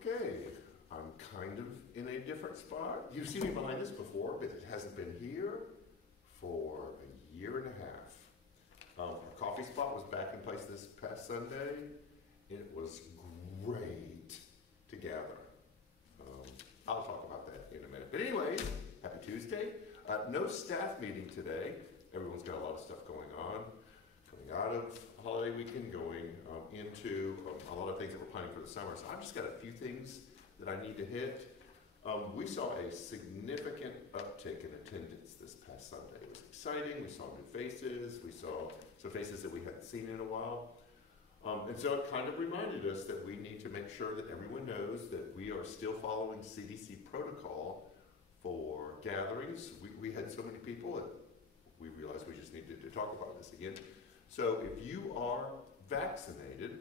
Okay, I'm kind of in a different spot. You've seen me behind this before, but it hasn't been here for a year and a half. Our coffee spot was back in place this past Sunday. It was great to gather. I'll talk about that in a minute. But anyways, happy Tuesday. No staff meeting today. Everyone's got a lot of stuff going on. Coming out of holiday weekend, going into a lot of things that we're planning for the summer. So I've just got a few things that I need to hit. We saw a significant uptick in attendance this past Sunday. It was exciting. We saw new faces. We saw some faces that we hadn't seen in a while. And so it kind of reminded us that we need to make sure that everyone knows that we are still following CDC protocol for gatherings. We had so many people that we realized we just needed to talk about this again. So if you are vaccinated,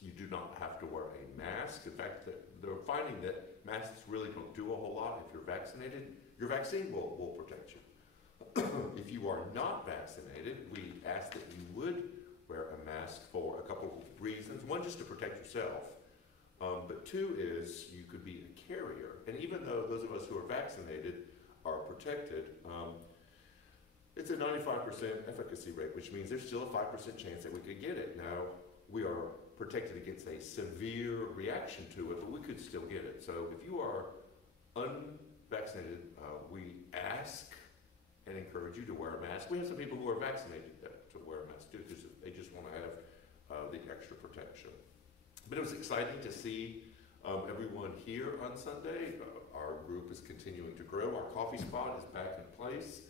you do not have to wear a mask. In fact, they're finding that masks really don't do a whole lot. If you're vaccinated, your vaccine will protect you. If you are not vaccinated, we ask that you would wear a mask for a couple of reasons. One, just to protect yourself. But two is you could be a carrier. And even though those of us who are vaccinated are protected, it's a 95% efficacy rate, which means there's still a 5% chance that we could get it. Now, we are protected against a severe reaction to it, but we could still get it. So if you are unvaccinated, we ask and encourage you to wear a mask. We have some people who are vaccinated to wear a mask too, because they just want to have the extra protection. But it was exciting to see everyone here on Sunday. Our group is continuing to grow. Our coffee spot is back in place.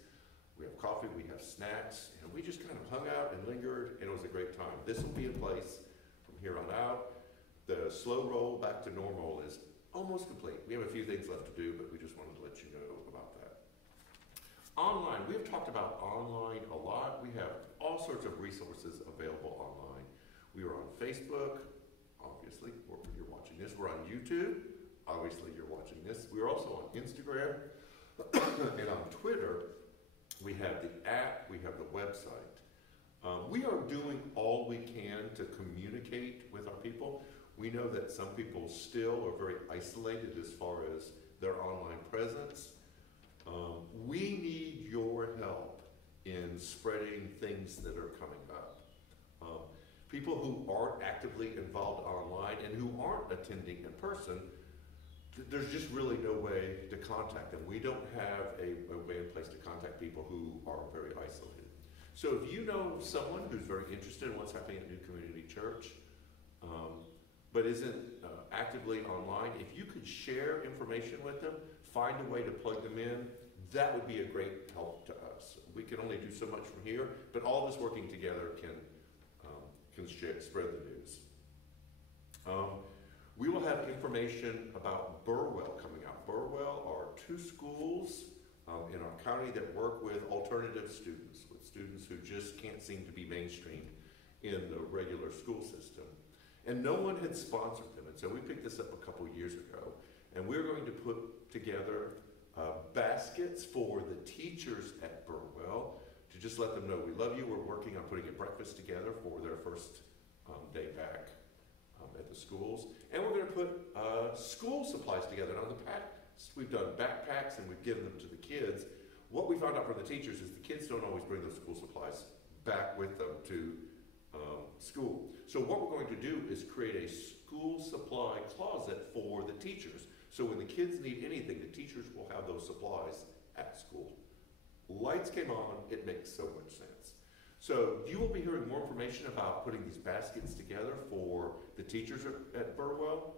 We have coffee, we have snacks, and we just kind of hung out and lingered, and it was a great time. This will be in place from here on out. The slow roll back to normal is almost complete. We have a few things left to do, but we just wanted to let you know about that. Online, we have talked about online a lot. We have all sorts of resources available online. We are on Facebook, obviously, where you're watching this. We're on YouTube, obviously you're watching this. We're also on Instagram and on Twitter. We have the app, we have the website. We are doing all we can to communicate with our people. We know that some people still are very isolated as far as their online presence. We need your help in spreading things that are coming up. People who aren't actively involved online and who aren't attending in person, there's just really no way to contact them. We don't have a way in place to contact people who are very isolated. So if you know someone who's very interested in what's happening at New Community Church, but isn't actively online, if you could share information with them, find a way to plug them in, that would be a great help to us. We can only do so much from here, but all of us working together can spread the news. We will have information about Burwell coming out. Burwell are two schools in our county that work with alternative students, with students who just can't seem to be mainstreamed in the regular school system. And no one had sponsored them, and so we picked this up a couple years ago, and we're going to put together baskets for the teachers at Burwell to just let them know we love you. We're working on putting a breakfast together for their first day back at the schools. And we're going to put school supplies together. Now, in the past, we've done backpacks and we've given them to the kids. What we found out from the teachers is the kids don't always bring those school supplies back with them to school. So what we're going to do is create a school supply closet for the teachers. So when the kids need anything, the teachers will have those supplies at school. Lights came on, it makes so much sense. So you will be hearing more information about putting these baskets together for the teachers at Burwell,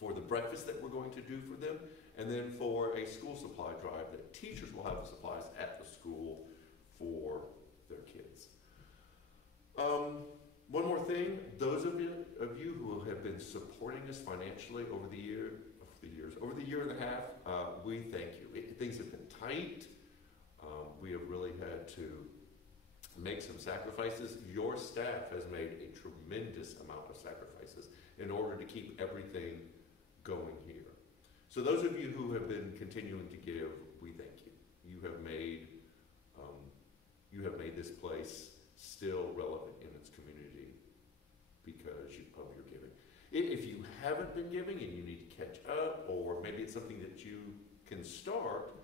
for the breakfast that we're going to do for them, and then for a school supply drive that teachers will have the supplies at the school for their kids. One more thing, those of you who have been supporting us financially over the year and a half, we thank you. Things have been tight. We have really had to make some sacrifices. Your staff has made a tremendous amount of sacrifices in order to keep everything going here. So those of you who have been continuing to give, we thank you. You have made this place still relevant in its community because of your giving. If you haven't been giving and you need to catch up, or maybe it's something that you can start.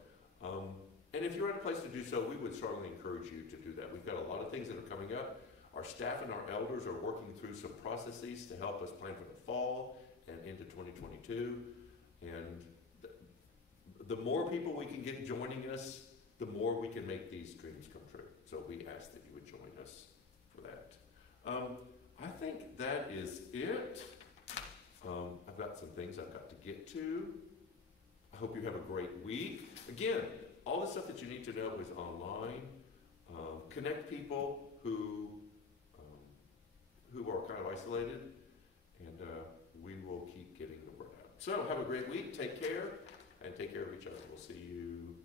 And if you're at a place to do so, we would strongly encourage you to do that. We've got a lot of things that are coming up. Our staff and our elders are working through some processes to help us plan for the fall and into 2022. And the more people we can get joining us, the more we can make these dreams come true. So we ask that you would join us for that. I think that is it. I've got some things I've got to get to. I hope you have a great week. Again, all the stuff that you need to know is online. Connect people who are kind of isolated, and we will keep getting the word out. So have a great week. Take care, and take care of each other. We'll see you